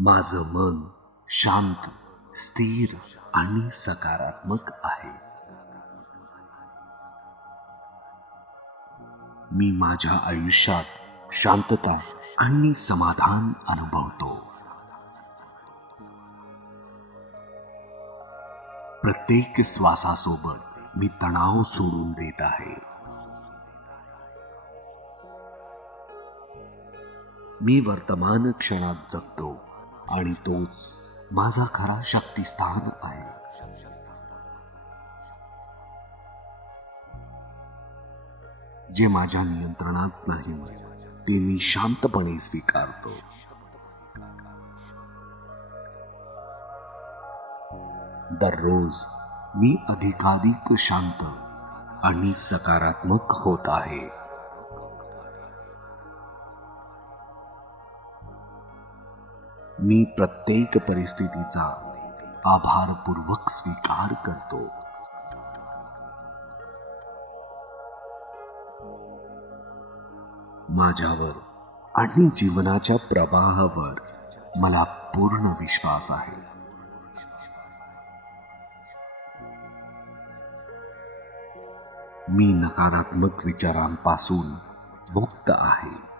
माझं मन शांत, स्थिर आणि सकारात्मक आहे. मी माझ्या आयुष्यात शांतता आणि समाधान अनुभवतो. प्रत्येक श्वासासोबत मी तणाव सोडून देत आहे. मी वर्तमान क्षणात जगतो आणि तोच माझा खरा शक्तिस्थान आहे. जे माझ्या नियंत्रणात नाही ते मी शांतपणे स्वीकारतो. दररोज मी अधिकाधिक शांत आणि सकारात्मक होत आहे. मी प्रत्येक परिस्थितीचा आभारपूर्वक स्वीकार करतो. माझ्यावर आणि जीवनाच्या प्रवाहावर मला पूर्ण विश्वास आहे. मी नकारात्मक विचारांपासून मुक्त आहे.